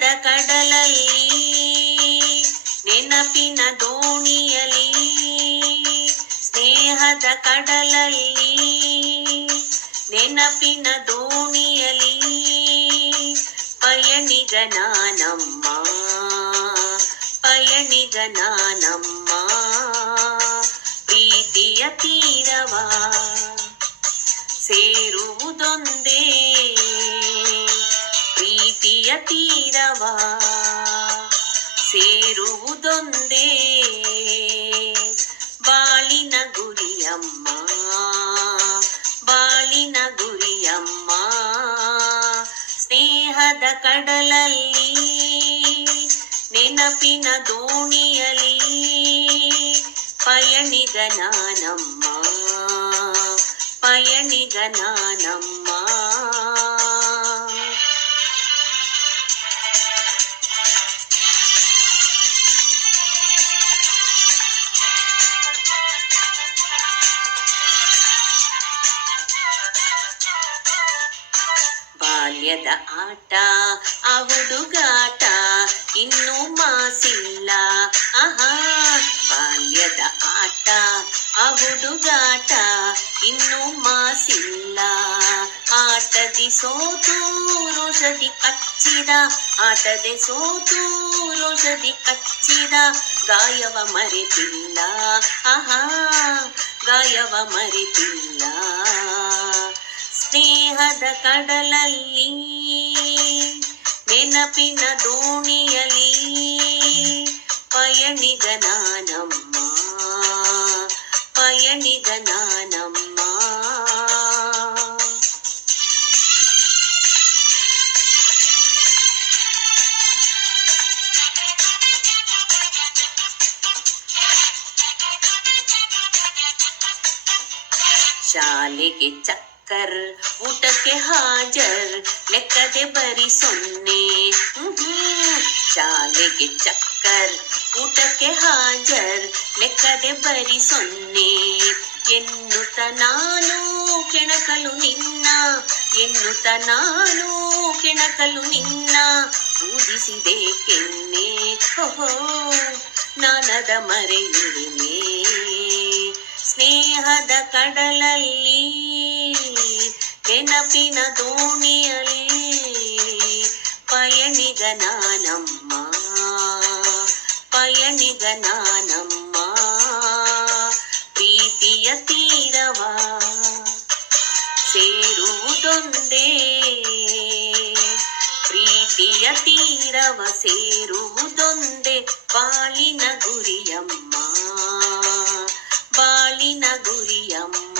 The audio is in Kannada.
ಸ್ನೇಹದ ಕಡಲಲ್ಲಿ ನೆನಪಿನ ದೋಣಿಯಲಿ, ಸ್ನೇಹದ ಕಡಲಲ್ಲಿ ನೆನಪಿನ ದೋಣಿಯಲಿ ಪಯಣಿಗ ನಾನಮ್ಮ, ಪಯಣಿಗ ನಾನಮ್ಮ. ಪ್ರೀತಿಯ ತೀರವ ಸೇರುವುದೊಂದೇ, ಪ್ರೀತಿಯ ತೀರವ ಸೇರುವುದೊಂದೇ ಬಾಳಿನ ಗುರಿಯಮ್ಮ, ಬಾಳಿನ ಗುರಿಯಮ್ಮ. ಸ್ನೇಹದ ಕಡಲಲ್ಲಿ ನೆನಪಿನ ದೋಣಿಯಲಿ ಪಯಣಿಗ ನಾನಮ್ಮ, ಪಯಣಿಗ ನಾನಮ್ಮ. ಬಾಲ್ಯದ ಆಟ ಆ ಹುಡುಗಾಟ ಇನ್ನೂ ಮಾಸಿಲ್ಲ, ಆಹಾ. ಬಾಲ್ಯದ ಆಟ ಆ ಹುಡುಗಾಟ ಇನ್ನೂ ಮಾಸಿಲ್ಲ. ಆಟದಿ ಸೋತು ರೋಷದಿ ಕಚ್ಚಿದ, ಆಟದೆ ಸೋತು ರೋಷದಿ ಕಚ್ಚಿದ ಗಾಯವ ಮರೆತಿಲ್ಲ, ಆಹಾ, ಗಾಯವ ಮರೆತಿಲ್ಲ. ಸ್ನೇಹದ ಕಡಲಲ್ಲಿ ನೆನಪಿನ ದೋಣಿಯಲಿ ಪಯಣಿಗ ನಾನಮ್ಮ, ಪಯಣಿಗ ನಾನಮ್ಮ. ಶಾಲೆಗೆ ಚಕ್ಕರ್, ಊಟಕ್ಕೆ ಹಾಜರ್, ಲೆಕ್ಕದೆ ಬರಿ ಸೊನ್ನೆ. ಶಾಲೆಗೆ ಚಕ್ಕರ್, ಊಟಕ್ಕೆ ಹಾಜರ್, ಲೆಕ್ಕದೆ ಬರಿ ಸೊನ್ನೆ. ಎನ್ನುತ್ತ ನಾನು ಕೆಣಕಲು ನಿನ್ನ, ಎನ್ನುತ್ತ ನಾನು ಕೆಣಕಲು ನಿನ್ನ ಊದಿಸಿದೆ ಕೆನ್ನೆ. ಓಹೋ ನಾನದ ಮರೆಯುಳಿನೆ. ಸ್ನೇಹದ ಕಡಲಲ್ಲಿ ನೆನಪಿನ ದೋಣಿಯಲಿ ಪಯಣಿಗ ನಾನಮ್ಮ, ಪಯಣಿಗ ನಾನಮ್ಮ. ಪ್ರೀತಿಯ ತೀರವ ಸೇರುವುದೊಂದೇ, ಪ್ರೀತಿಯ ತೀರವ ಸೇರುವುದೊಂದೇ ಬಾಳಿನ ಗುರಿಯಮ್ಮ, ಬಾಳಿನ ಗುರಿಯಮ್ಮ.